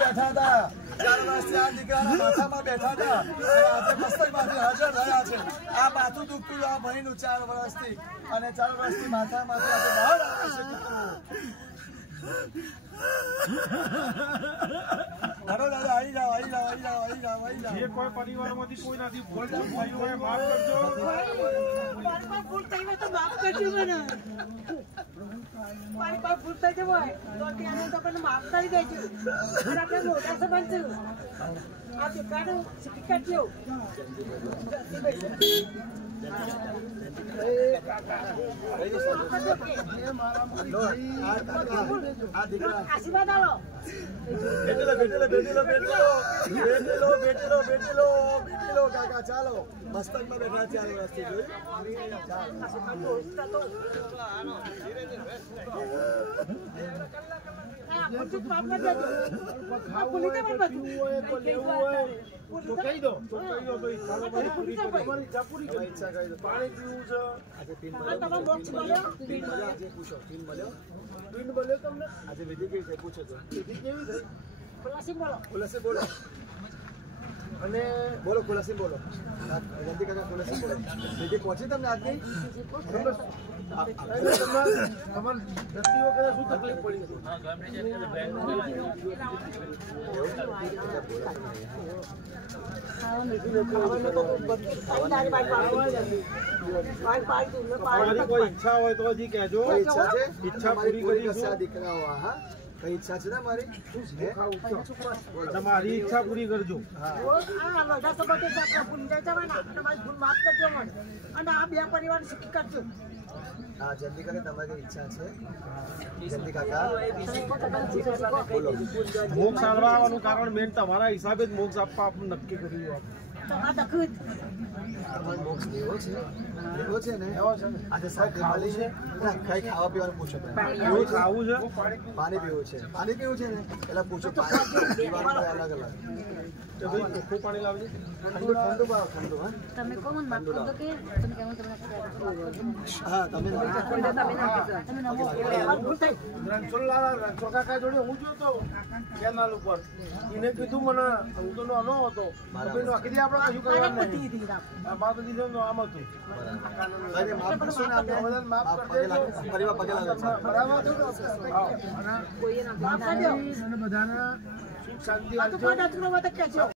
બેઠા હતા 4 વર્ષથી આ દીકરાના માથામાં બેઠા હતા આજે મસ્તકમાંથી હાજર રહ્યા છે આ માથું દુખતું આ ભાઈનું 4 વર્ષથી અને 4 વર્ષથી માથામાંથી આજે બહાર આવે છે દીકરો હેલો દાદા આવી જાઓ જે કોઈ પરિવારમાંથી કોઈ નથી ભૂલ થયું હોય માફ કરજો મારી ભૂલ થઈ હોય તો માફ કરજો મને મારી પાસે ભૂલ થઈ જવો હોય તો તેને તો મને માફ કરી દેજો અને આપણે મોટા સંબંધ છે આ દીકરાનું શીખી કરજો આશીર્વાદ આવો બેઠેલો કાકા ચાલો મસ્તકમાં બેઠા 4 વર્ષથી આજે વિધિ કેવી છે પૂછો તો વિધિ કેવી થઈ ખુલાસી બોલો અને બોલો ખુલાસી બોલો જલ્દી કાકા ખુલાસી બોલો વિધિ પહોંચી તમને આજની તમારે વ્યક્તિઓ કરે શું તકલીફ પડી કોઈ ઈચ્છા હોય તો હજી કહેજો ઈચ્છા પૂરી કરી દીકરાઓ હા કઈ ઈચ્છા છે ને મારી તમારી ઈચ્છા પૂરી કરજો અને આ બે પરિવાર સુખી કરજો હા જલ્દી કાકા તમારી ઈચ્છા છે જલ્દી કાકા મોક્ષ આવવાનું કારણ મેન તમારા હિસાબે જ મોક્ષ આપવા આપણે નક્કી કર્યું મોક્ષ લેવો છે ને આજે સાહેબ ખાલી છે કઈ ખાવા પીવાનું પૂછો ખાવું છે પાણી પીવું છે ને પેલા પૂછો પાણી પીવાનું અલગ અલગ ચોખ્ખું પાણી લાવજો ઠંડુ હા તમે કોણ માફ કરજો કે તમે કેમ તમને હા તમે કાકા જોડે હું જોતો કેનાલ ઉપર એને કીધું મને હું તો નો હતો આખી આપણે કશું કરવાનું નહીં માફ દીધો આમ હતું બધાને સુખ શાંતિ